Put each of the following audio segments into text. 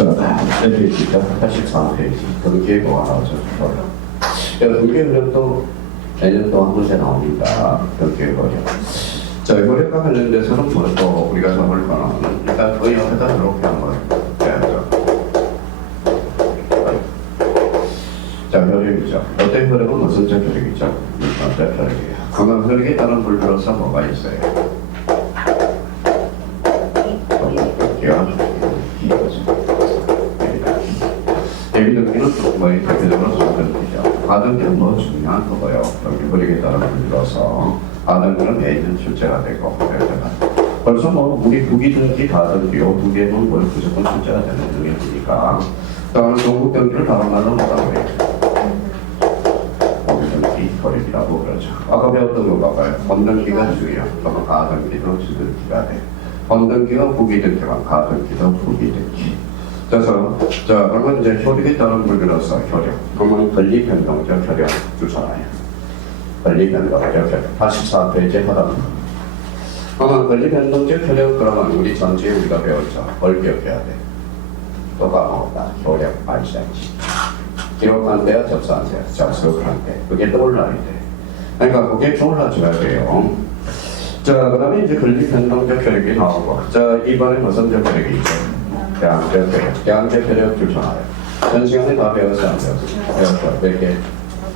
자, 몇 페이지죠? 83페이지. 등기의 보완하죠. 등기의 흐름도 내년 또 한 번째 나오니까 등기의 흐름. 자, 효력과 관련돼서는 또 우리가 적을 거는 일단 그 옆에다 이렇게 한번 해야죠. 자, 효력이죠. 어떤 효력은 무슨 적 효력이죠? 어떤 효력이에요? 그러면 효력에 따른 불교로서 뭐가 있어요? 대비등기는 뭐의 대표적으로 소등기죠. 가등기는 뭐 중요한 거고요. 효력에 따른 불교로서 가등기는 매년 출제가 되고 벌써 뭐 우리 부기등기, 가등기요 두 개는 뭐 무조건 출제가 되는 등기니까 다음은 종국등기를 다른 말로 뭐라고 해요? 본등기, 효력이라고 그러죠. 아까 배웠던 거 봐봐요. 본등기가 주요, 그러면 가등기도 주등기가 돼. 본등기가 부기등기만, 가등기도 부기등기. 그래서 자 그러면 이제 효력에 따른 불교로서 효력. 그러면 권리변동적 효력 주잖아요. 권리변동적 효력. 84페이지에 하다. 그러면 권리변동적 효력 그러면 우리 전체에 우리가 배웠죠. 뭘 기억해야 돼? 또 까먹었다. 효력 발생시. 기록한 데야 접수한 데야. 접수한 데. 그게 떠올라야 돼. 그러니까 그게 떠올라줘야 돼요. 자, 그 다음에 이제 권리변동적 효력이 나오고. 자, 이번에 무슨 적 효력이 있죠? 대항적 효력. 대항적 효력 주잖아요. 전 시간에 다 배웠어, 안 배웠어? 배웠죠. 몇 개?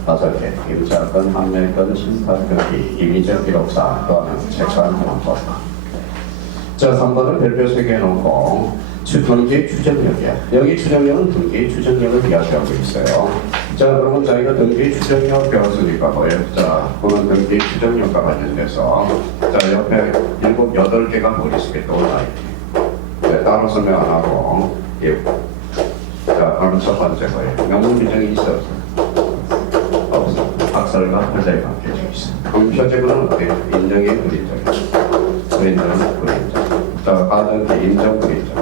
5개. 임차권, 판매권, 심판권기, 임의적 기록사, 또는 책사한 현황법. 자, 3번은 별표 3개 놓고 등기의 추정력이야. 여기 추정력은 등기의 추정력을 이야기하고 있어요. 자, 그러면 저희가 등기의 추정력 배웠으니까 뭐예요? 자, 그러면 등기의 추정력과 관련돼서 자, 옆에 7, 8개가 머릿속에 떠올라요. 네, 따로 설명 안 하고 예. 자, 그럼 첫 번째 거예요. 명문 규정이 있어 없어? 없어. 학설과 표제에 관계져 있어. 그럼 표제구는 어때요? 인정의 그림자겠죠. 그림자는 그림자. 자, 가등기 인정 그림자.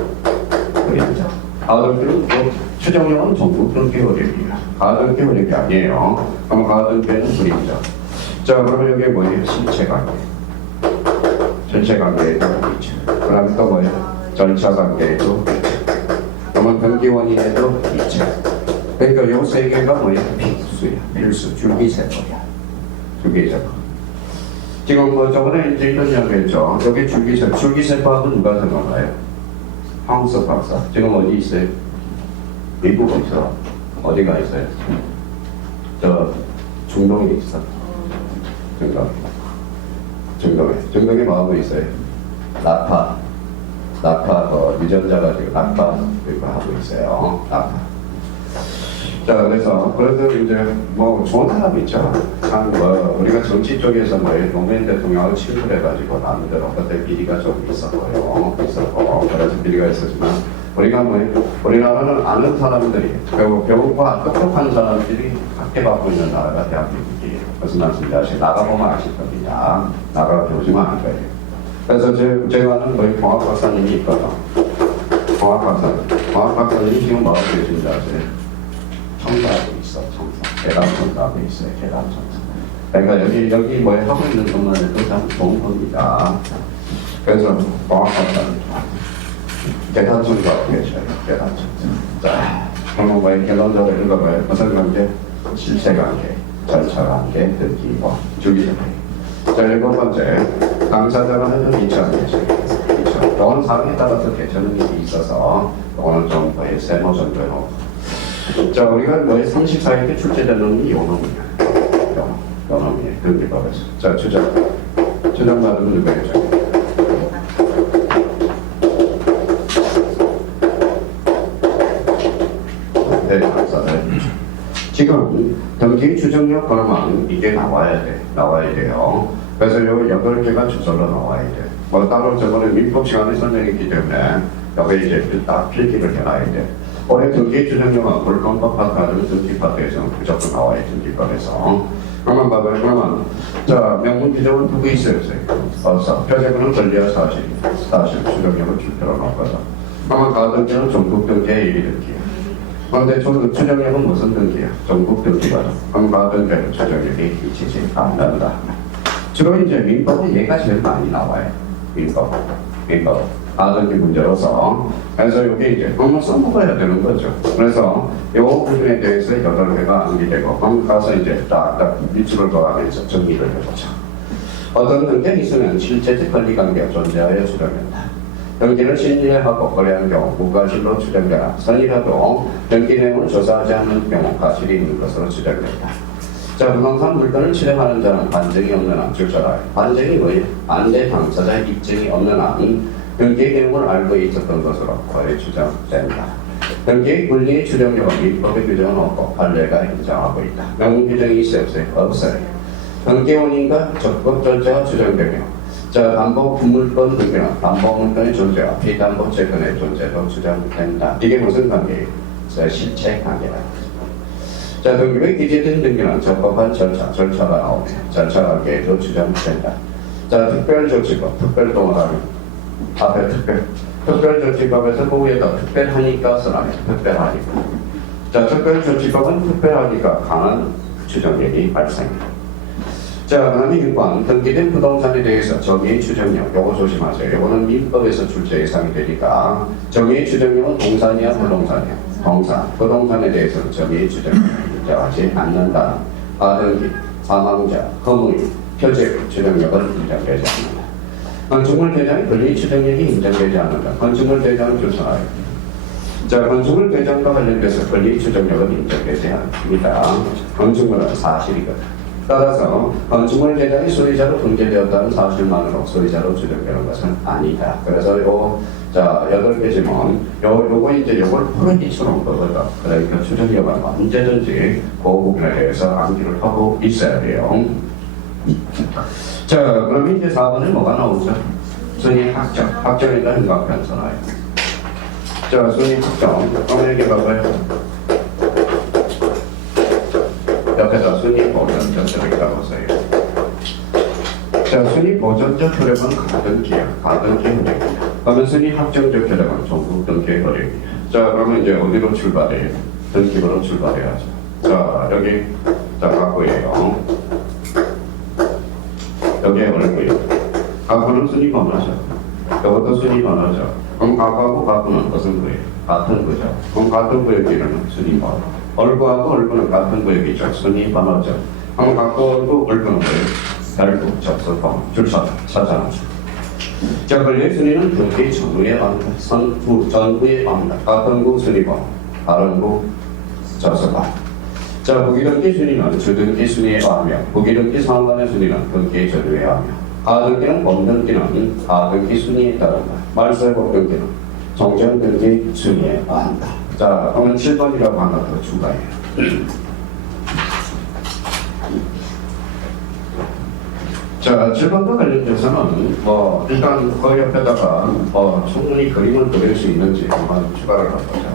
그림자. 가등기는 뭐 추정력은 전부 등기 효력이야. 가등기 효력이 아니에요. 그럼 가등기는 그림자. 자, 그러면 여기 뭐예요? 신체 관계. 전체 관계에도 있죠. 그 다음에 또 뭐예요? 절차 관계에도 있죠. 그러면 등기원인에도 있죠. 그러니까 요 세 개가 뭐예요? 필수야. 필수. 줄기세포야. 줄기세포. 지금 뭐 저번에 이제 이런 이야기 했죠. 여기 줄기세포. 줄기세포하고 누가 생각나요? 황석 박사. 지금 어디 있어요? 미국에 있어. 어디가 있어요? 저 중동에 있어. 중동에 뭐하고 있어요? 낙파 유전자 가지고 낙파 그거 하고 있어요. 낙파. 자, 그래서 이제 뭐 좋은 사람 있죠. 참 뭐 우리가 정치 쪽에서 뭐 노무현 대통령하고 친구해가지고 나름대로 그때 비리가 좀 있었고 그래서 비리가 있었지만 우리가 우리나라는 아는 사람들이 배우고 똑똑한 사람들이 학대받고 있는 나라가 대한민국이에요. 무슨 말씀인지 아시죠? 나가보면 아실 겁니다. 나가 배우지만 안 거예요. 그래서 제가 아는 공학 박사님이 있거든. 공학 박사님이 지금 뭐하고 계신지 아세요? 청사하고 있어. 청사. 계단 청사하고 있어요. 계단 청사. 그러니까 여기 하고 있는 것만 해도 참 좋은 겁니다. 그래서 공학 박사님 계단 청사하고 계셔요. 계단 청사. 자, 그러면 결론적으로 읽어봐요. 무슨 관계? 실체 관계, 절차 관계, 등기, 주기적 관계. 자, 7번째. 당사자가 하는 이차 개체. 이건 사람에 따라서 개체는 있어서 오늘 좀 세모 정도 해놓고. 자, 우리가 34일에 출제된 놈이 요 놈이야. 요 놈이에요. 등기법에서. 자, 추정받으면 누구겠죠? 네, 당사자. 지금 등기 추정력 그러면 이게 나와야 돼요. 그래서 요 8개가 저절로 나와야 돼. 뭐 따로 저번에 민법 시간에 설명했기 때문에 여기 이제 딱 필기를 해놔야 돼. 올해 등기 추정력은 물권법 파트는 등기 파트에서는 무조건 나와야 돼. 등기법에서. 그러면 봐봐요. 그러면 자, 명문 규정은 누구 있어요? 없어. 표제구는 권리와 사실 추정력을 필요로 놓거든. 그러면 가등기는 전국 등기의 일위 등기야. 그런데 추정력은 무슨 등기야? 전국 등기거든. 그럼 가등기는 추정력이 일치지 않는다. 주로 이제 민법은 얘가 제일 많이 나와요. 민법. 가등기 문제로서. 그래서 이게 이제 한번 써먹어야 되는 거죠. 그래서 이 부분에 대해서 8개가 암기되고 한번 가서 이제 딱딱 밑줄을 그어가면서 정리를 해보자. 어떤 등기가 있으면 실제적 권리관계가 존재하여 추정된다. 등기를 신뢰하고 거래한 경우 무과실로 추정되나 선이라도 등기 내용을 조사하지 않는 경우 과실이 있는 것으로 추정된다. 자, 부동산 물건을 취득하는 자는 반증이 없는 한 주저라. 반증이 뭐예요? 반대 당사자의 입증이 없는 한 등기의 내용을 알고 있었던 것으로 거래 추정된다. 등기의 권리의 추정력은 민법의 규정은 없고 판례가 인정하고 있다. 명문 규정이 있어요? 없어요? 없어요. 등기 원인과 적법 절차가 추정되며 자, 담보 물건 등기는 담보 물건의 존재와 피담보 채권의 존재도 추정된다. 이게 무슨 관계예요? 실체 관계다. 자, 등기에 기재된 등기는 적법한 절차가 나오며 절차 관계에도 추정된다. 자, 특별조치법, 특별동원하면 앞에 특별조치법에서 보기에다 특별하니까 써나면 특별하니까. 자, 특별조치법은 특별하니까 강한 추정력이 발생합니다. 자, 그다음에 6번 등기된 부동산에 대해서 정의의 추정력, 요거 조심하세요. 요거는 민법에서 출제 예상이 되니까 정의의 추정력은 동산이야 부동산이야? 동산. 부동산에 대해서는 정의의 추정력을 인정하지 않는다. 가등기, 사망자, 허무인, 표적 추정력은 인정되지 않는다. 건축물 대장의 권리 추정력이 인정되지 않는다. 건축물 대장을 조사하여. 자, 건축물 대장과 관련돼서 권리 추정력은 인정되지 않습니다. 건축물은 사실이거든. 따라서 건축물 대장이 소유자로 등재되었다는 사실만으로 소유자로 추정되는 것은 아니다. 그래서 자, 8개지만 요거 이제 요걸 풀어기처럼 거거든. 그러니까 추정력은 언제든지 그 부분에 대해서 암기를 하고 있어야 돼요. 자, 그럼 이제 4번에 뭐가 나오죠? 순위 확정. 확정이니까 행각변서 나와요. 자, 순위 확정. 한번 여기 봐봐요. 옆에다 순위 보존적 효력이라고 써요. 자, 순위 보존적 효력은 가등기 효력입니다. 그러면 순위 확정적 효력은 전국 등기 효력입니다. 자, 그러면 이제 어디로 출발해요? 등기부로 출발해야죠. 자, 여기 자 가구예요. 여기에 얼굴이요. 가구는 순위 번호죠. 이것도 순위 번호죠. 그럼 가구하고 가구는 무슨 구예요? 같은 구죠. 그럼 같은 구의 길이는 순위 번호. 얼굴하고 얼굴은 같은 구역이죠. 순위 번호죠. 그럼 갖고 얼굴 얼굴은 뭐예요? 결국 접수번 줄서 찾아나죠. 자, 권리의 순위는 등기 전후에 합니다. 전후에 합니다. 같은 구 순위 번호, 다른 구 접수번. 자, 부기등기 순위는 주등기 순위에 하며 부기등기 상관의 순위는 등기 전후에 하며 가등기는 범등기는 가등기 순위에 따른다. 말소의 법등기는 정정등기 순위에 한다. 자, 그러면 7번이라고 하나 더 추가해요. 자, 7번과 관련돼서는 일단 그 옆에다가 충분히 그림을 그릴 수 있는지 한번 추가를 해보자.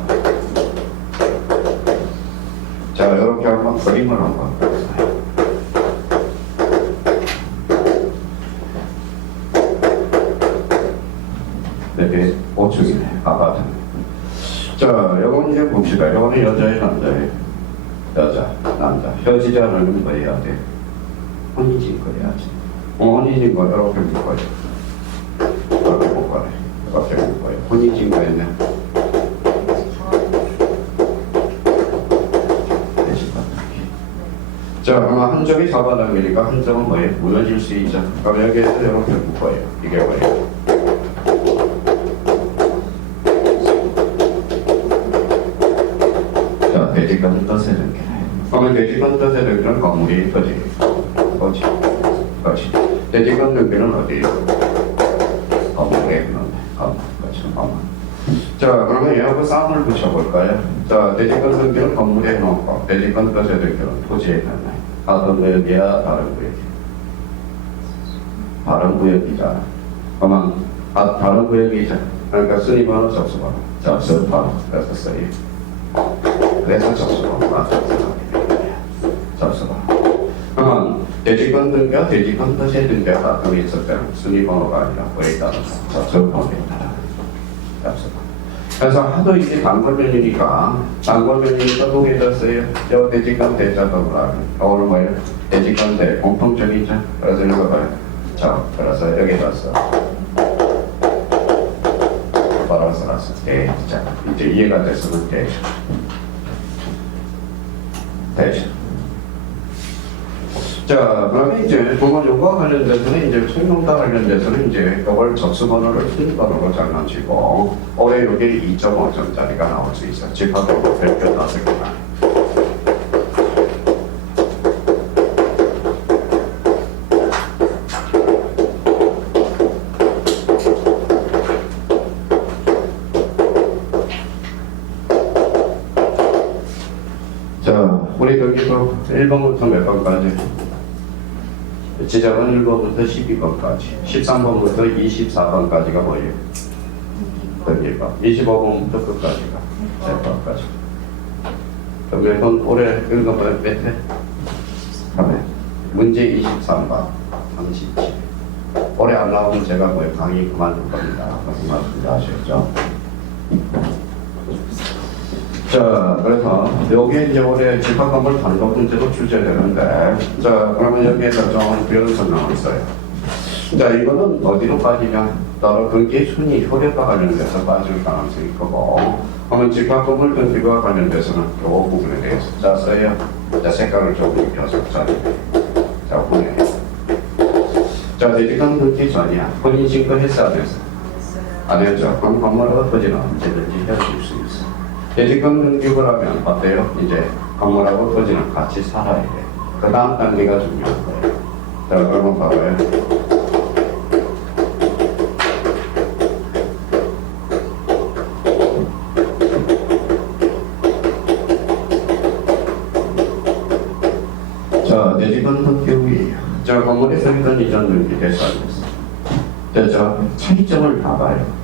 자, 이렇게 한번 그림을 한번 그려봐요. 네, 5층이네, 아파트. 자, 요건 이제 봅시다. 요거는 여자의 남자예요. 여자, 남자. 헤어지자는 뭐 해야 돼? 혼인신고 해야지. 혼인신고 이렇게 묶어요. 이렇게 묶어요. 이렇게 묶어요. 혼인신고 했네. 자, 그러면 한쪽이 잡아당기니까 한쪽은 뭐예요? 무너질 수 있죠. 그럼 여기에서 이렇게 묶어요. 이게 뭐예요? 돼지건 떠세 등기. 그러면 돼지건 떠세 등기는 건물이 터지고, 그렇지. 돼지건 등기는 어디? 건물에 있는데, 건물. 자, 그러면 얘하고 쌍을 붙여볼까요? 자, 돼지건 등기는 건물에 놓고, 돼지건 떠세 등기는 토지에 놓네. 같은 구역이야, 다른 구역이야? 다른 구역이잖아. 그러면 다른 구역이잖아. 그러니까 순위번호 접수번호. 접수번호. 그래서 써요. 그래서 접수번호가 접수번호. 그러면 돼지건 등기와 돼지건 토지의 등기가 같은 있을 때는 순위번호가 아니라 뭐에 따라서 접수번호에 따라 접수번호. 그래서 하도 이게 단골면이니까 보게 됐어요. 저 돼지건 대자도라. 오늘 뭐예요? 돼지건 대 공통점이죠. 그래서 이거 봐요. 자, 그래서 여기 봤어. 똑바로 써놨을 때, 자, 이제 이해가 됐으면 되죠. 되죠. 자, 그러면 이제 부모 요구와 관련돼서는 이제 총론과 관련돼서는 이제 이걸 접수번호를 순번호로 장난치고 올해 여기 2.5점짜리가 나올 수 있어. 집합번호 별표 5개만. 자, 우리 여기서 1번부터 몇 번까지? 지점은 1번부터 12번까지, 13번부터 24번까지가 뭐예요? 1번, 25번부터 끝까지가 3번까지. 그럼 몇 번 올해 읽어봐요, 몇 회? 3회. 문제 23번, 37. 올해 안 나오면 제가 뭐예요? 강의 그만둘 겁니다. 무슨 말인지 아시겠죠? 자, 그래서 여기에 이제 올해 집합건물 단독 문제도 출제되는데, 자, 그러면 여기에서 좀 그런 설명을 써요. 자, 이거는 어디로 빠지냐? 따로 근기의 순위 효력과 관련돼서 빠질 가능성이 크고, 그러면 집합건물 등기부와 관련돼서는 이 부분에 대해서 자, 써요. 자, 색깔을 조금 입혀서 자, 보내. 자, 대지권 등기 전이야. 혼인신고 했어, 안 했어? 안 했죠. 그럼 건물을 엎어지는 언제든지 해줄 수 있어. 대지권 등기부를 하면 어때요? 이제 건물하고 토지는 같이 살아야 돼. 그 다음 단계가 중요한 거예요. 자, 그러면 봐봐요. 자, 대지권 등기부이에요. 자, 건물의 소유권 이전 등기 됐어, 안 됐어? 됐죠? 차이점을 봐봐요.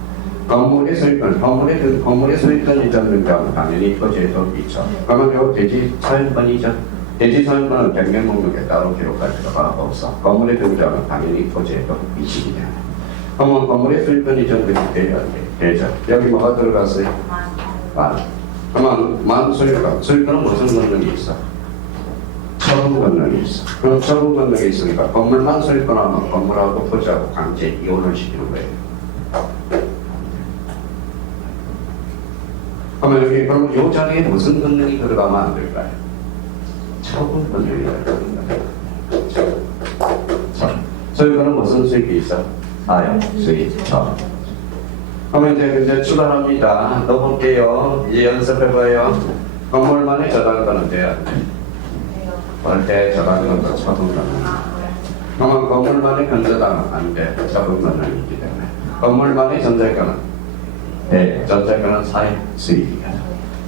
건물의 소유권 이전 등기하면 당연히 토지에도 있죠. 그러면 요 대지 사용권이죠. 대지 사용권은 변경 목록에 따로 기록할 필요가 없어. 건물의 등기하면 당연히 토지에도 있으게 되네. 그러면 건물의 소유권 이전 등기 돼야 돼. 되죠. 여기 뭐가 들어갔어요? 만. 그러면 만 소유권은 무슨 권능이 있어? 처분 권능이 있어. 그럼 처분 권능이 있으니까 건물만 소유권하면 건물하고 토지하고 강제 이혼을 시키는 거예요. 그러면 여기 그러면 이 자리에 무슨 권능이 들어가면 안 될까요? 처분 권능이 들어가는 거예요. 소유권은 무슨 수익이 있어? 아요, 수익, 그러면 이제 출발합니다. 넣어볼게요. 이제 연습해봐요. 건물만의 저당권은 돼야 안 돼? 원래 저당권도 처분 권능. 그러면 건물만의 견저당은 안 돼. 처분 권능이 있기 때문에. 건물만의 전자권은 네, 전자권은 사회 수익이다.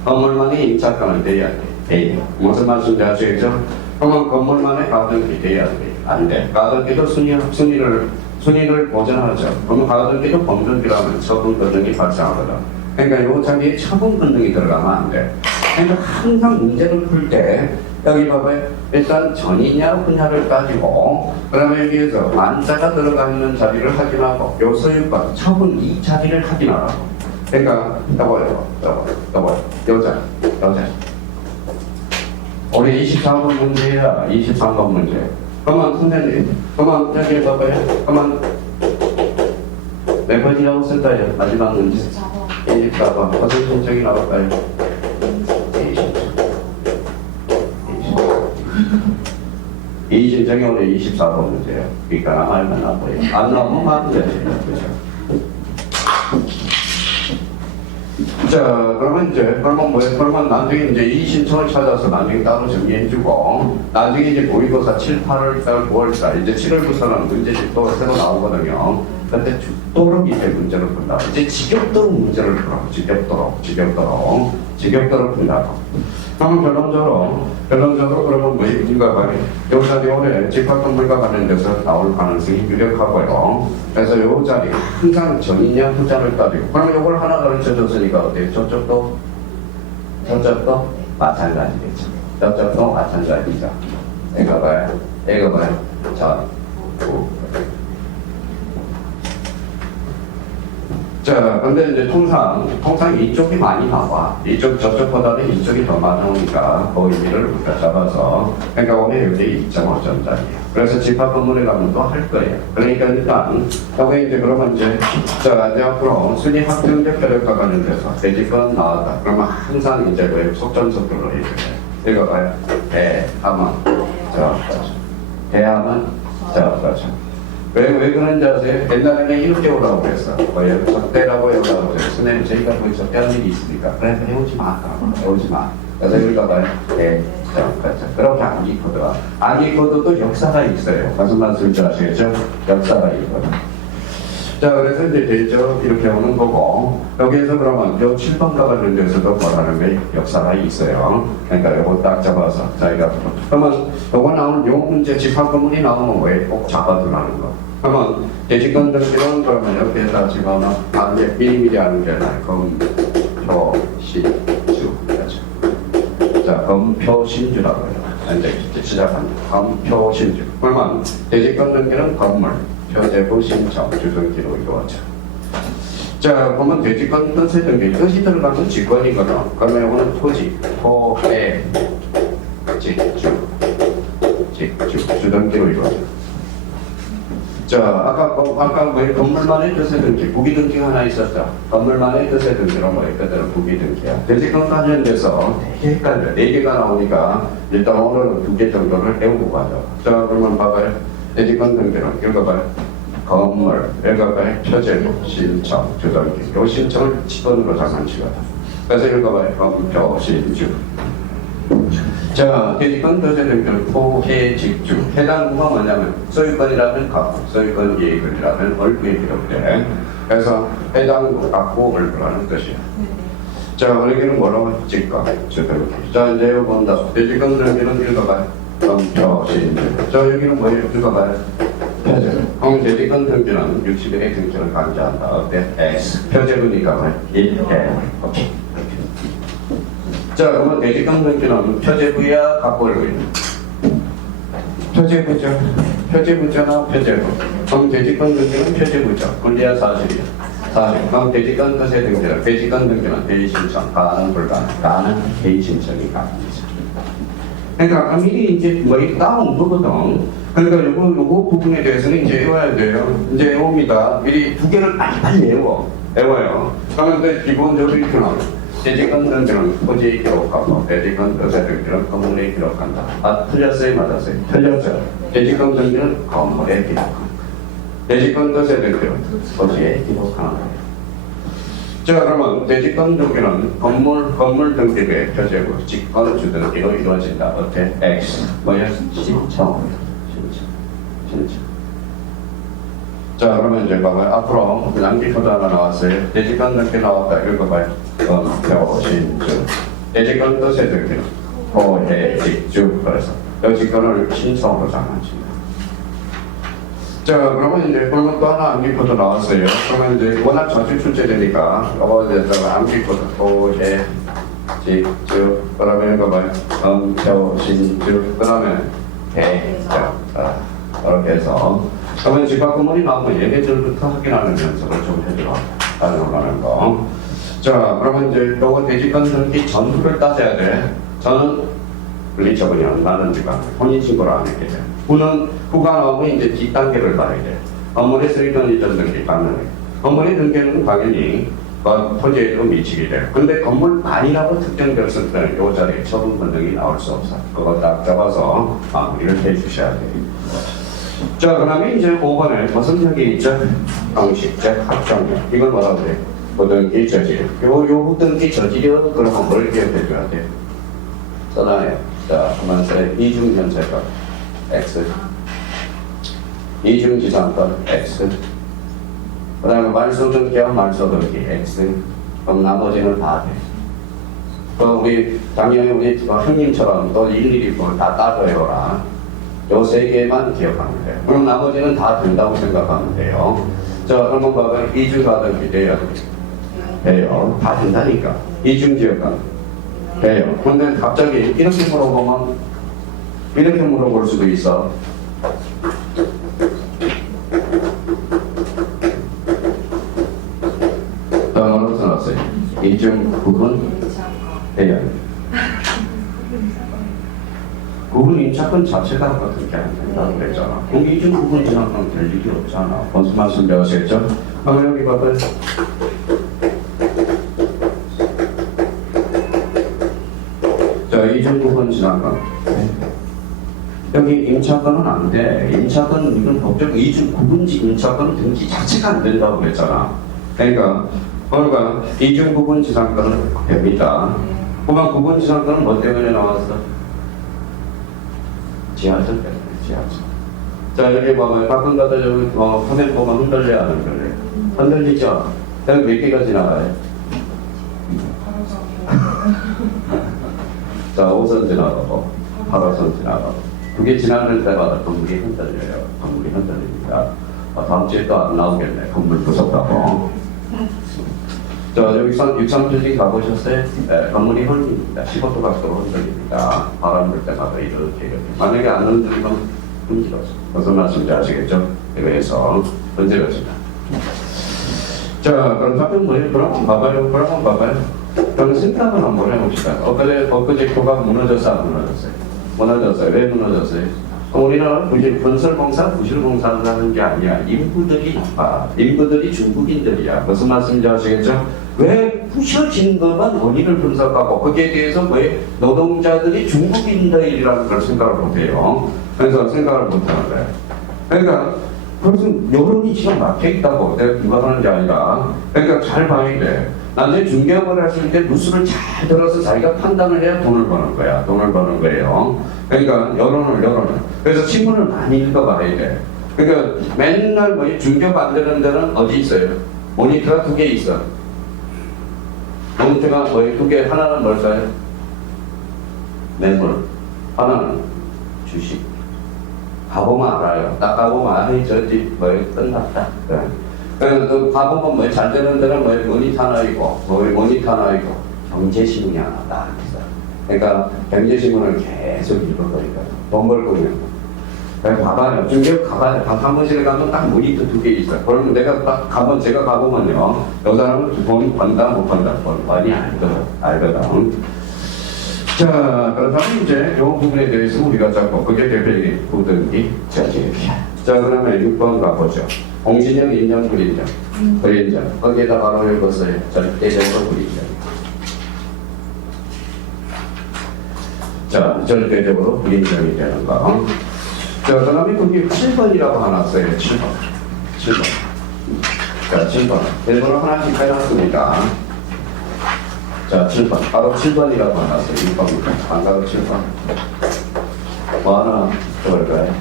건물만의 임차권은 돼야 돼. 돼. 무슨 말씀인지 아시겠죠? 그러면 건물만의 가등기 돼야 돼. 안 돼. 가등기도 순위를 보전하죠. 그러면 가등기도 범등기라면 처분 권능이 발생하거든. 그러니까 이 자리에 처분 권능이 들어가면 안 돼. 그러니까 항상 문제를 풀 때 여기 봐봐요. 일단 전이냐 후냐를 따지고 그다음에 여기에서 만자가 들어가 있는 자리를 확인하고 요 소유권 처분 이 자리를 확인하라고. 그러니까 떠봐요. 여자. 우리 24번 문제야. 23번 문제. 그만 선생님. 그만 여기 봐봐요. 그만 몇 번이라고 쓸까요? 마지막 문제. 24번. 어떤 신청이 나올까요? 2 신청이 오늘 24번 문제예요. 그러니까 말만 나와요. 안 나오면 말은 되지. 그렇죠? 자, 그러면 그러면 나중에 이제 이 신청을 찾아서 나중에 따로 정리해주고, 나중에 이제 모의고사 7, 8월달, 9월달, 이제 7월부터는 문제집 또 새로 나오거든요. 근데 죽도록 이제 문제를 푼다. 이제 지겹도록 문제를 풀어. 지겹도록 푼다고. 그러면 결론적으로 그러면 뭐인가 봐요. 요 자리 올해 집합건물과 관련돼서 나올 가능성이 유력하고요. 그래서 요 자리 항상 전이냐 후자를 따지고 그러면 요걸 하나 가르쳐 줬으니까 어때요? 저쪽도 마찬가지겠죠. 저쪽도 마찬가지죠. 이거 봐요. 자, 자, 근데 이제 통상 이쪽이 많이 나와. 저쪽보다는 이쪽이 더 많으니까 그 의미를 우리가 잡아서. 그러니까 오늘 여기 2.5점짜리야. 그래서 집합 건물에 가면 또 할 거예요. 그러니까 일단, 여기 이제 그러면 이제, 자, 이제 앞으로 순위 확정적 혈액과 관련돼서 대지권 나왔다. 그러면 항상 이제 왜 속전속결로 해줘요. 읽어봐요. 대하면, 대하면, 왜 그런지 아세요? 옛날에는 이렇게 오라고 그랬어. 적대라고 해오라고 그랬어. 선생님, 저희가 거기 적대하는 일이 있으니까. 그래서 해오지 마. 해오지 마. 그래서 읽어봐요. 그렇게 암기 코드가. 암기 코드도 역사가 있어요. 무슨 말씀인지 아시겠죠? 역사가 있거든. 자, 그래서 이제 대죠. 이렇게 오는 거고, 여기에서 그러면 요 7번과 관련돼서도 뭐라는 게 역사가 있어요. 그러니까 요거 딱 잡아서 저희가 그러면 요거 나오는 요 문제 집합 건물이 나오면 왜 꼭 잡아두라는 거. 그러면 대지권 등기는 그러면 옆에다 지금 이제 미리미리 하는 게 아니라 검표신주. 자, 검표신주라고 해요. 이제 시작합니다. 검표신주. 그러면 대지권 등기는 건물. 표제부 신청 주등기로 이루어져. 자, 그러면 대지권 뜻의 등기 뜻이 들어가면 직권이거든. 그러면 이거는 토지, 토해, 직주, 주등기로 이루어져. 자, 아까 뭐 건물만의 뜻의 등기, 부기 등기가 하나 있었죠. 건물만의 뜻의 등기로 뭐 그대로 부기 등기야. 대지권 관련돼서 되게 헷갈려. 4개가 나오니까 일단 오늘은 2개 정도를 배우고 가죠. 자, 그러면 봐봐요. 대지권 등기는 읽어봐요. 건물, 읽어봐요. 표제부, 신청, 주등기. 요 신청을 직권으로 장난치거든. 그래서 읽어봐요. 검표, 신주. 자, 대지권 뜻의 등기는 토해, 직주. 해당구가 뭐냐면 소유권이라면 갖고, 소유권 이익이라면 얼굴이 기록돼. 그래서 해당구, 갖고, 얼굴하는 뜻이야. 자, 여기는 뭐라고? 직권, 주등기. 자, 이제 이거 본다. 대지권 등기는 읽어봐요. 검표, 신주. 자, 여기는 뭐예요? 읽어봐요. 그럼 대지권 등기는 60일의 등기를 강조한다. 어때? X. 표제부니까 1회. 오케이. 자, 그러면 대지권 등기는 표제부야, 갖고를 표제부죠. 표제부잖아, 표제부. 그럼 대지권 등기는 표제부죠. 분리야, 사실이야. 사실. 그럼 대지권 뜻의 등기는, 대지권 등기는 대의 신청, 가능, 불가능. 가능, 대의 신청이 가능이죠. 그러니까 미리 이제 뭐 따온 거거든. 그러니까 요거 부분에 대해서는 이제 외워야 돼요. 이제 외웁니다. 미리 2개를 빨리 외워요. 그런데 기본적으로 이렇게 나와요. 대지권 등기는 토지에 기록하고, 대지권 뜻의 등기는 건물에 기록한다. 아, 틀렸어요? 맞았어요? 틀렸어요. 대지권 등기는 건물에 기록한다. 대지권 뜻의 등기는 토지에 기록하는 거예요. 자, 그러면 대지권 등기는 건물 등기의 표제부, 직권 주등기로 이루어진다. 어때? X. 뭐야? 신청. 자, 그러면 이제 봐봐요. 앞으로 양기코드 하나 나왔어요. 대지권 등기 나왔다. 읽어봐요. 검표, 신주. 대지권 뜻의 등기는 토해, 직주. 그래서 여지권을 신청으로 장난칩니다. 자, 그러면 이제 그러면 또 하나 암기코드 나왔어요. 그러면 이제 워낙 자주 출제되니까 이거에다가 암기코드 토해, 직주. 그다음에 읽어봐요. 검표, 신주. 그다음에 대자. 이렇게 해서 그러면 집합 건물이 나오면 얘네들부터 확인하는 연습을 좀 해주라. 가능하는 거. 자, 그러면 이제 요거 대지권 등기 전후를 따져야 돼. 저는 분리처분이 얼마는지가 혼인신고를 안 했기 때문에. 후가 나오면 이제 뒷단계를 봐야 돼. 건물의 소유권 이전 등기 가능해. 건물의 등기는 당연히 토지에도 미치게 돼. 근데 건물만이라고 특정됐을 때는 요 자리에 처분 권능이 나올 수 없어. 그거 딱 잡아서 마무리를 해주셔야 돼. 자, 그 다음에 이제 5번에 무슨 적이 있죠? 방식적 확정력. 이건 뭐라고 그래? 후등기 저지력. 요 후등기 저지력, 그러면 뭘 기억해줘야 돼? 써놔요. 자, 그러면서 이중전세권 X. 이중지상권 X. 그 다음에 말소등기와 말소등기 X. 그럼 나머지는 다 돼. 우리, 당연히 우리 형님처럼 또 일일이 뭐 다 따져해오라. 요 3개만 기억하면 돼요. 그럼 나머지는 다 된다고 생각하면 돼요. 자, 그러면 봐봐요. 이중가등기 돼요. 돼요. 다 된다니까. 이중지역권 돼요. 근데 갑자기 이렇게 물어볼 수도 있어. 이중 구분 대연. 구분 임차권 자체가 그렇게 안 된다고 그랬잖아. 그럼 이중 구분 지나가면 될 일이 없잖아. 무슨 말씀 배우셨죠? 그럼 여기 봐봐요. 자, 이중 구분 지나가. 여기 임차권은 안 돼. 임차권, 이건 법적 이중 구분지 임차권 등기 자체가 안 된다고 그랬잖아. 그러니까 이중 구분 지상권은 됩니다. 그만 구분 지상권은 뭐 때문에 나왔어? 지하철 때문에, 지하철. 자, 여기 봐봐요. 가끔가다 여기 화면 보면 흔들려야 하는 거래. 흔들리죠? 여기 몇 개가 지나가요? 자, 5선 지나가고, 8호선 지나가고. 그게 지나갈 때마다 건물이 흔들려요. 건물이 흔들립니다. 다음 주에 또 안 나오겠네. 건물 무섭다고. 자, 여기 육삼주지 가보셨어요? 네, 건물이 흔들립니다. 15도 각도로 흔들립니다. 바람 불 때마다 이렇게. 만약에 안 흔들리면 흔들어져. 무슨 말씀인지 아시겠죠? 그래서 흔들어진다. 자, 그럼 답은 뭐예요? 그럼 봐봐요. 그럼 생각을 한번 해봅시다. 엊그제 교가 무너졌어, 안 무너졌어요? 무너졌어요. 왜 무너졌어요? 우리는 건설공사, 부실공사를 하는 게 아니야. 인부들이 나빠. 인부들이 중국인들이야. 무슨 말씀인지 아시겠죠? 왜 부셔진 것만 원인을 분석하고 거기에 대해서 왜 노동자들이 중국인들이라는 걸 생각을 못해요. 그래서 생각을 못하는 거예요. 그러니까 무슨 여론이 지금 막혀있다고 내가 누가 하는 게 아니라 그러니까 잘 봐야 돼. 나중에 중개업을 했을 때 뉴스를 잘 들어서 자기가 판단을 해야 돈을 버는 거야. 돈을 버는 거예요. 그러니까 여론을. 그래서 신문을 많이 읽어봐야 돼. 그러니까 맨날 뭐 중개업 만드는 데는 어디 있어요? 모니터가 2개 있어. 모니터가 거의 2개. 하나는 뭘까요? 매물. 하나는 주식. 가보면 알아요. 딱 가보면 아니 저지 뭐 끝났다. 네. 그 가보면 뭐 잘 되는 데는 뭐 모니터 하나 있고 모니터 하나 있고 경제신문이 하나 딱 있어. 그러니까 경제신문을 계속 읽어버리니까 돈 벌 거면 봐봐요. 중개업 가봐요. 사무실에 가면 딱 모니터 2개 있어. 그러면 내가 딱 가면 제가 가보면요. 여 사람은 돈 번다 못 번다 많이 알거든. 자, 그렇다면 이제 이 부분에 대해서 우리가 잡고 그게 대표적인 부등기 자질이야. 자, 그러면 6번 가보죠. 공신력 인정 불인정. 불인정. 거기에다 바로 읽었어요. 절대적으로 불인정. 자, 절대적으로 불인정이 되는 거. 자, 그 다음에 거기 7번이라고 하나 써요. 7번. 자, 7번. 일본어 하나씩 해놨습니다. 자, 7번. 바로 7번이라고 하나 써요. 6번입니다. 안 가도 7번. 뭐 하나 적을까요?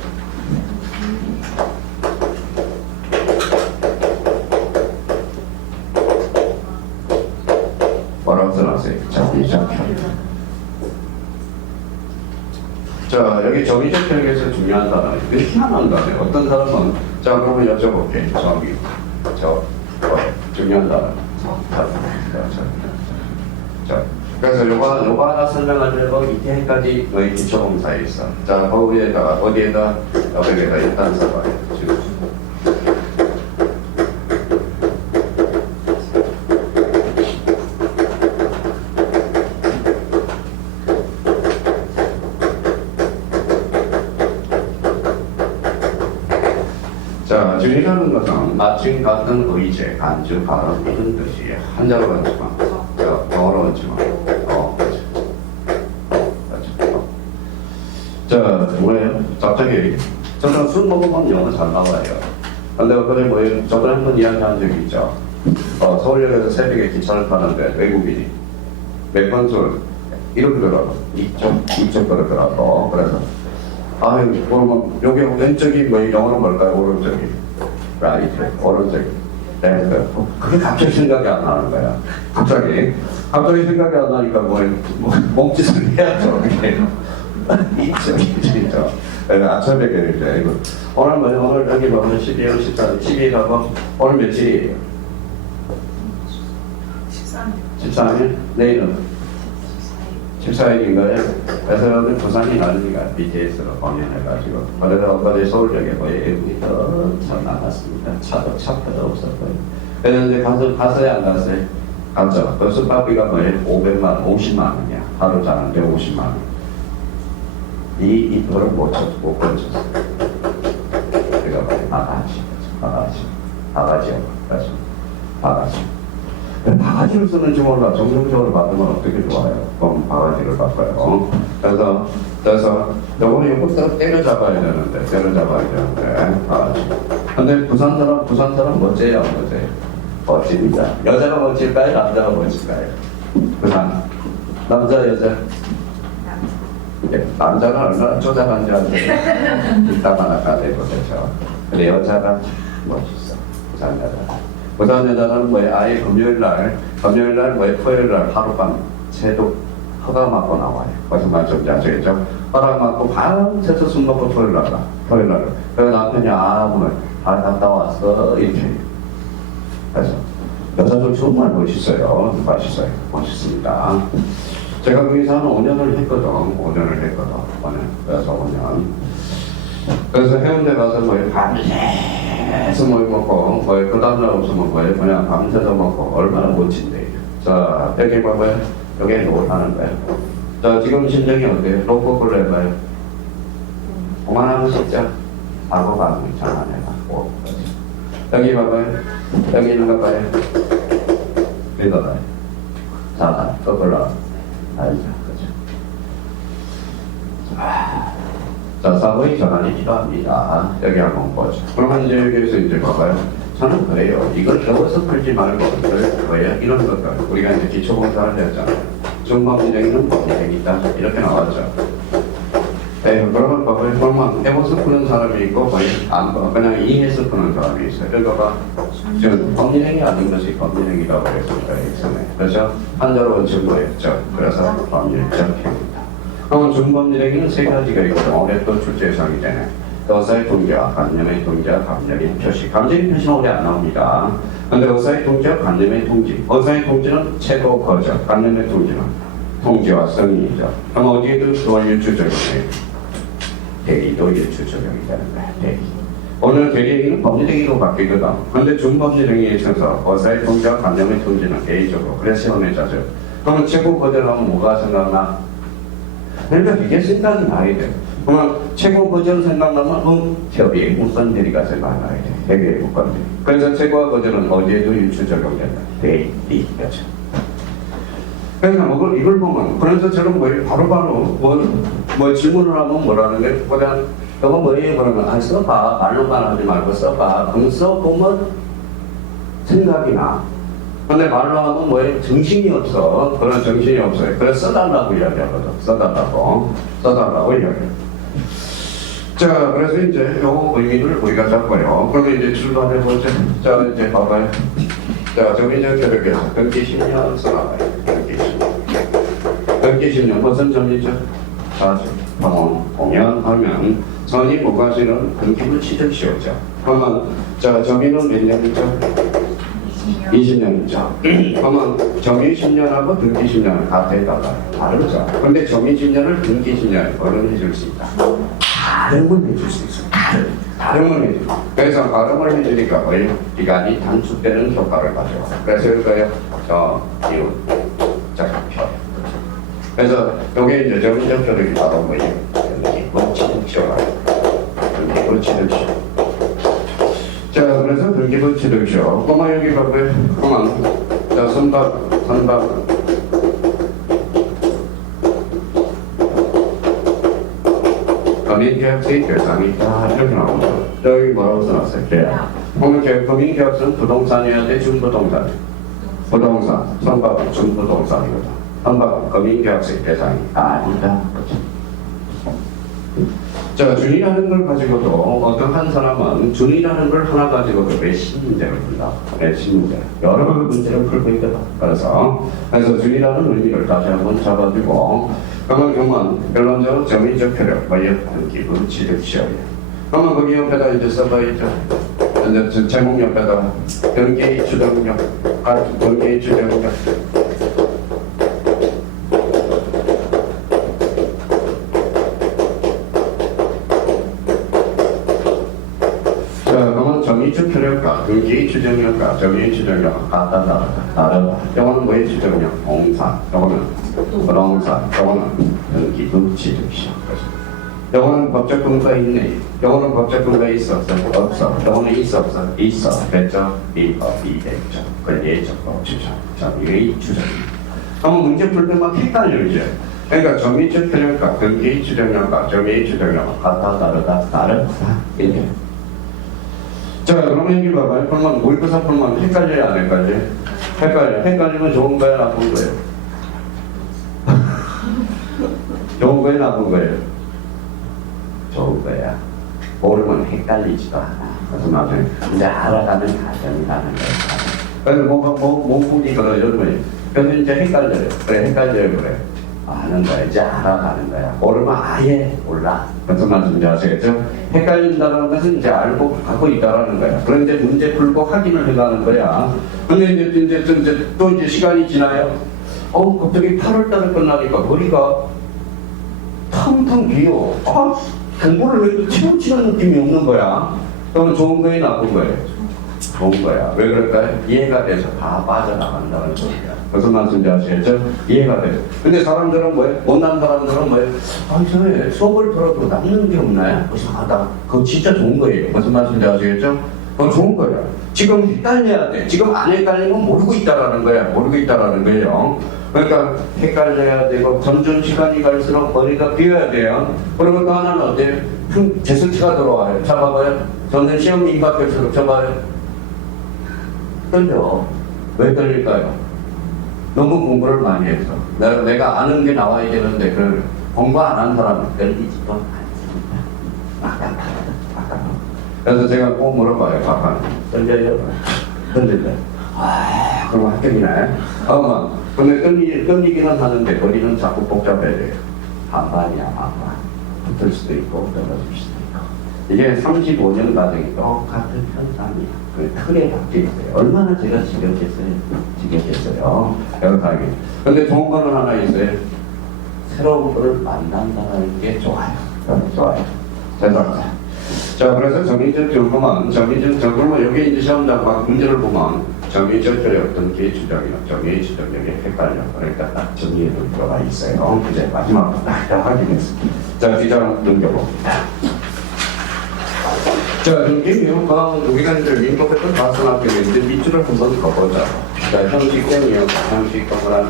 뭐라고 써놨어요? 정의적 편견. 자, 여기 정의적 편견에서 중요한 단어는 이게 희한한 단어예요. 어떤 사람은 자, 그러면 여쭤볼게요. 중요한 단어. 자, 그래서 요거 하나 설명하려고 이태까지 너희 기초봉사에 있어. 자, 거기에다가 어디에다 여기에다 일단 써봐요. 지금. 자, 주의하는 것은 마침 같은 의제, 간주, 발언 이런 뜻이에요. 한자로 가지마. 영어로 가지마. 자, 뭐예요? 갑자기 저는 술 먹으면 영어 잘 나와요. 근데 어제 뭐예요? 저번에 한번 이야기한 적이 있죠. 서울역에서 새벽에 기차를 타는데 외국인이 몇 번 술 이렇게 들어가고 이쪽 그러더라고. 그래서 아유, 그러면 여기 왼쪽이 뭐 영어로 뭘까요? 오른쪽이 라이트, 오른쪽이 네, 그게 갑자기 생각이 안 나는 거야. 갑자기 생각이 안 나니까 몸짓을 해야죠. 이게 이쪽이 진짜. 아침에 이제 이거 오늘 여기 보면 12월 14일 12일하고 오늘 며칠이에요? 13일? 내일은 14일인가요? 그래서 오늘 부산이 나중에 BTS로 공연해가지고 그래서 어제 서울역에 외국이 더 나갔습니다. 차도 없었고요. 그래서 이제 가서야 안 갔어요. 가죠. 그 숙박비가 뭐예요? 50만 원이야. 하루 자는데 50만 원. 이 돈을 못 건졌어. 그러니까 바가지. 바가지를 쓰는지 몰라. 정상적으로 받으면 어떻게 좋아요? 그럼 바가지를 바꿔요. 그래서 요거 때려잡아야 되는데 바가지. 근데 부산 사람 멋져요, 안 멋져요? 멋집니다. 여자가 멋질까요? 남자가 멋질까요? 부산 남자 여자. 남자는 얼마나 쪼잔한지 아세요? 이따가 나가야 보겠죠. 근데 여자가 멋있어. 부산 여자는 뭐예요? 아예 금요일날 뭐예요? 토요일날 하룻밤 새도 허가 맞고 나와요. 무슨 말인지 아시겠죠? 허락 맞고 밤새서 술 먹고 토요일날. 그래서 남편이 오늘 잘 갔다 왔어 이렇게. 그래서 여자들 정말 멋있어요. 멋있습니다. 제가 거기서 한 5년을 했거든. 5년. 그래서 해운대 가서 밤새서 먹고, 그 다음날 없으면 그냥 밤새서 먹고, 얼마나 멋진데. 자, 여기 봐봐요. 여기 롤하는 거예요. 자, 지금 심정이 어때요? 로꼬콜로 해봐요. 그만하고 싶죠? 하고 가는 거 있잖아, 내가. 여기 봐봐요. 여기 있는 거 봐요. 믿어봐요. 자, 거꾸로. 알죠, 그죠? 자, 사고의 전환이 필요합니다. 여기 한번 보죠. 그러면 이제 여기에서 이제 봐봐요. 저는 그래요. 이걸 배워서 풀지 말고, 이런 것들. 우리가 이제 기초공사를 했잖아요. 중범죄는 범죄가 있다. 이렇게 나왔죠. 네, 그러면 봐봐요. 그러면 해워서 푸는 사람이 있고, 그냥 이해해서 푸는 사람이 있어요. 그러니까 지금 법률행위 아닌 것이 법률행위라고 했습니다. X네. 그래서 한자로 증거였죠. 그래서 법률적 행위다. 그러면 중범죄행위는 세 가지가 있고, 올해 또 출제 예상이 되네. 의사의 통제와 간념의 통제와 감정의 표시. 감정의 표시는 올해 안 나옵니다. 근데 의사의 통제와 간념의 통지. 의사의 통제는 최고 거죠. 간념의 통지는 통제와 성의이죠. 그럼 어디에도 수월 유추 적용해요. 대리도 유추 적용이 되는 거야. 대리. 오늘 대리행위는 법률행위로 바뀌거든. 근데 중법률행위에 있어서 의사의 통제와 간념의 통지는 A적으로. 그래서 시험에 자죠. 그러면 최고 거절하면 뭐가 생각나? 그러니까 이게 생각이 나야 돼. 그러면 최고 거절 생각나면 협의의 무선 대리가 생각나야 돼. 협의의 무선 대리. 그래서 최고와 거절은 어디에도 유추 적용된다. 대리죠. 그래서 이걸 보면 그래서 저는 바로바로 질문을 하면 뭐라는 게 그냥 너가 뭐예요? 그러면 써봐. 말로만 하지 말고 써봐. 그럼 써보면 생각이 나. 근데 말로 하면 뭐예요? 정신이 없어. 그런 정신이 없어요. 그래서 써달라고 이야기하거든. 써달라고 이야기해요. 자, 그래서 이제 요 의미를 우리가 잡고요. 그러면 이제 출발해보죠. 자, 이제 봐봐요. 자, 정의적 교육에서 등기 10년 써나가요. 등기 10년 무슨 점이죠? 공연하면 선이 무과시는 등기부 취득시효죠. 그러면 자, 정의는 몇 년이죠? 20년이죠. 그러면 정의 10년하고 등기 10년은 같아요. 다르죠. 근데 정의 10년을 등기 10년 어른 해줄 수 있다. 다름은 해줄 수 있어. 다름은 해줄. 그래서 다름을 해주니까 뭐예요? 기간이 단축되는 효과를 가져와. 그래서 이거예요. 이거 표. 그래서 이게 이제 정의적 교육이 바로 뭐예요? 등기부 취득시효. 자, 그래서 등기부 취득시효. 그러면 여기 봐봐요. 그러면 자, 선박. 금융계약서의 대상이 있다. 이렇게 나옵니다. 여기 뭐라고 써놨어요? 계약. 그러면 금융계약서는 부동산이어야 돼? 중부동산? 부동산. 선박은 중부동산이거든. 선박은 금융계약서의 대상이 아니다. 자, 준이라는 걸 가지고도 어떤 한 사람은 준이라는 걸 하나 가지고도 몇십 문제를 풀다. 몇십 문제. 여러 문제를 풀고 있거든. 그래서 준이라는 의미를 다시 한번 잡아주고 그러면 결론적으로 정의적 효력, 등기부 취득시효예요. 그러면 거기 옆에다 이제 써봐야죠. 이제 제목 옆에다 등기 추정력, 등기 추정력. 자, 그러면 정의적 효력과 추정력, 등기의 추정력과 정의의 추정력은 같다 다르다. 요거는 뭐의 추정력? 공산, 요거는 부동산, 요거는 등기부 취득시험. 요거는 법적 근거가 있네. 요거는 법적 근거가 있어 없어? 없어. 요거는 있어 없어? 있어. 그랬죠? 비법, 비대적, 권리적, 법주적, 정의의 추정력. 그럼 문제 풀 때 막 헷갈려 이제. 그러니까 정의적 추정력과 등기의 추정력과 정의의 추정력은 같다 다르다. 이게. 자, 그러면 여기 봐봐요. 풀면 모의고사 풀면 헷갈려야 안 헷갈려? 헷갈려. 헷갈리면 좋은 거야, 나쁜 거예요? 좋은 거야, 나쁜 거예요? 좋은 거야. 모르면 헷갈리지도 않아. 그래서 나중에 이제 알아가는 과정이라는 거야. 그래서 몸풀이가 여러분이 그래서 이제 헷갈려요. 그래, 헷갈려요, 그래. 아는 거야. 이제 알아가는 거야. 모르면 아예 몰라. 무슨 말씀인지 아시겠죠? 헷갈린다는 것은 이제 알고 갖고 있다라는 거야. 그런데 문제 풀고 확인을 해가는 거야. 근데 이제 또 이제 시간이 지나요. 갑자기 8월달에 끝나니까 머리가 텅텅 비어. 공부를 해도 채워지는 느낌이 없는 거야. 그러면 좋은 거예요, 나쁜 거예요? 좋은 거야. 왜 그럴까요? 이해가 돼서 다 빠져나간다는 거야. 무슨 말씀인지 아시겠죠? 이해가 돼요. 근데 사람들은 뭐예요? 못난 사람들은 뭐예요? 저 수업을 들어도 남는 게 없나요? 이상하다. 그거 진짜 좋은 거예요. 무슨 말씀인지 아시겠죠? 그건 좋은 거야. 지금 헷갈려야 돼. 지금 안 헷갈리면 모르고 있다라는 거야. 모르고 있다라는 거예요. 그러니까 헷갈려야 되고 점점 시간이 갈수록 머리가 비어야 돼요. 그리고 또 하나는 어때요? 제스처가 들어와요. 잡아봐요. 저는 시험 임박할수록 잡아요. 떨려. 왜 떨릴까요? 너무 공부를 많이 해서 내가 아는 게 나와야 되는데 그걸 공부 안 한 사람은 떨리지도 않습니다. 아까 그래서 제가 꼭 물어봐요. 아까 떨려요? 떨릴래? 그럼 합격이네. 근데 떨리기는 하는데 머리는 자꾸 복잡해야 돼요. 반반이야, 반반. 붙을 수도 있고 떨어질 수도 있고. 이게 35년 과정이 똑같은 현상이야. 그 틀에 박혀 있어요. 얼마나 제가 지겹겠어요. 여러분이. 근데 좋은 거는 하나 있어요. 새로운 거를 만난다는 게 좋아요. 좋아요. 자, 그래서 정의적 적으면 여기 이제 시험장 막 문제를 보면 정의적 어떤 게 주장이나 정의의 주장력이 헷갈려. 그러니까 딱 정의의 논조가 있어요. 이제 마지막으로 딱 확인했습니다. 자, 뒤장 넘겨봅니다. 자, 여기가 우리가 이제 민법에서 발생하게 되는데 밑줄을 한번 걷어보자. 자, 형식형이요. 형식형을 하는.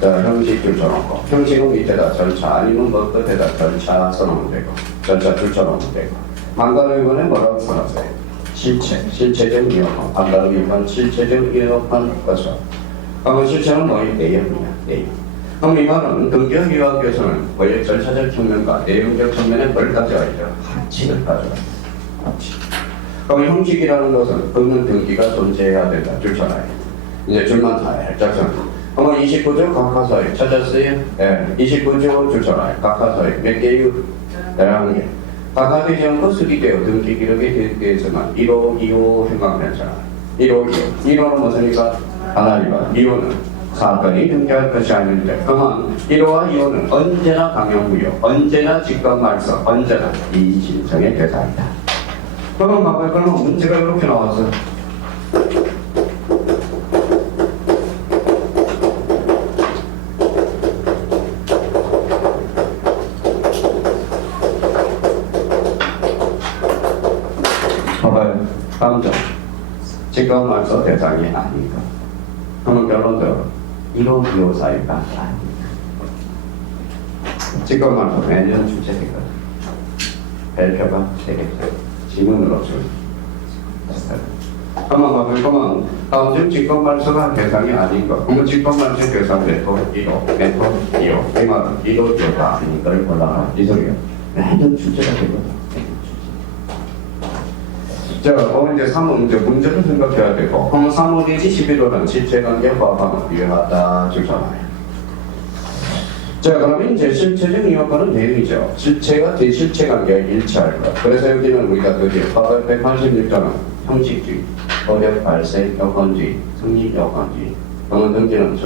자, 형식 줄 쳐놓고. 형식은 밑에다 절차, 아니면 뭐 끝에다 절차 써놓으면 되고. 절차 줄 쳐놓으면 되고. 반가르기본에 뭐라고 써놨어요? 실체적 이용한. 반가르기본 실체적 이용한 것을. 그러면 실체는 뭐예요? 내용이야, 내용. 그럼 이 말은 등기와 유학에서는 뭐예요? 절차적 측면과 내용적 측면에 뭘 가져와야죠? 합치를 가져와요. 그럼 형식이라는 것은 긁는 등기가 존재해야 된다. 줄잖아요. 이제 줄만 살짝 써. 그러면 29조 각하사에 찾았어요? 네. 29조 줄잖아요. 각하사에 몇 개요? 11개. 각하되지 않고 수기되어 등기 기록에 대해서만 1호, 2호 생각했잖아. 1호, 2호. 1호는 무엇입니까? 하나리가. 2호는 사건이 등장할 것이 아닌데, 그러면 1호와 2호는 언제나 강형무효, 언제나 직권말소, 언제나 이의신청의 대상이다. 그러면 봐봐요. 그러면 문제가 이렇게 나왔어요. 봐봐요. 다음 점. 직권말소 대상이 아닌가. 그러면 결론적으로 1호, 2호 사이가 아닙니다. 직권말소 매년 출제되거든요. 발표가 되겠죠. 지문으로 줄. 그러면 다음 주 직권말소가 대상이 아닌 것. 그러면 직권말소 대상 네트워크 1호, 네트워크 2호. 이 말은 1호, 2호가 아닌 걸 골라라. 이 소리가. 매년 출제가 되거든. 자, 그럼 이제 3은 이제 문제를 생각해야 되고. 그러면 3호 내지 11호는 실체관계 과학을 유효하다 주잖아요. 자, 그러면 이제 실체적 이용권은 내용이죠. 실체가 대실체 관계와 일치할 것. 그래서 여기는 우리가 드디어 886조는 형식주의, 어력 발생 여건주의, 성립 여건주의, 그러면 등기는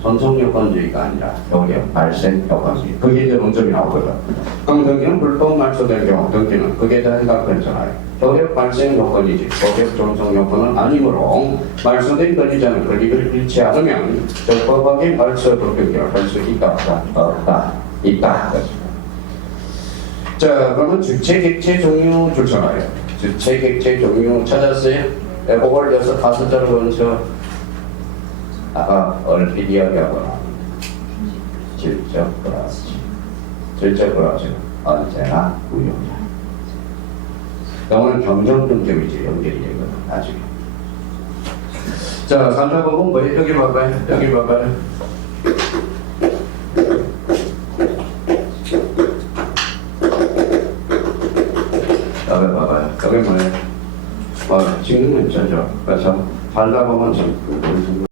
전속 요건주의가 아니라 효력 발생 요건주의. 그게 이제 논점이 나오거든. 그럼 등기는 불법 말소된 경우 등기는 그게 다 생각했잖아요. 효력 발생 요건이지 효력 존속 요건은 아니므로 말소된 권리자는 권리를 잃지 않으면 적법하게 말소 불변경을 할 수 있다 없다 있다. 자, 그러면 주체 객체 종류 줄잖아요. 주체 객체 종류 찾았어요? 올려서 가수자를 먼저 아까 얼핏 이야기하거나 질적 플러스 질적 플러스는 언제나 무효다. 오늘 경정등급이 이제 연결이 되거든 나중에. 자, 3차법은 뭐예요? 여기 봐봐요. 여기 봐봐요. 여기 봐봐요. 여기 뭐예요? 찍는 문자죠. 그래서 3차법은 좀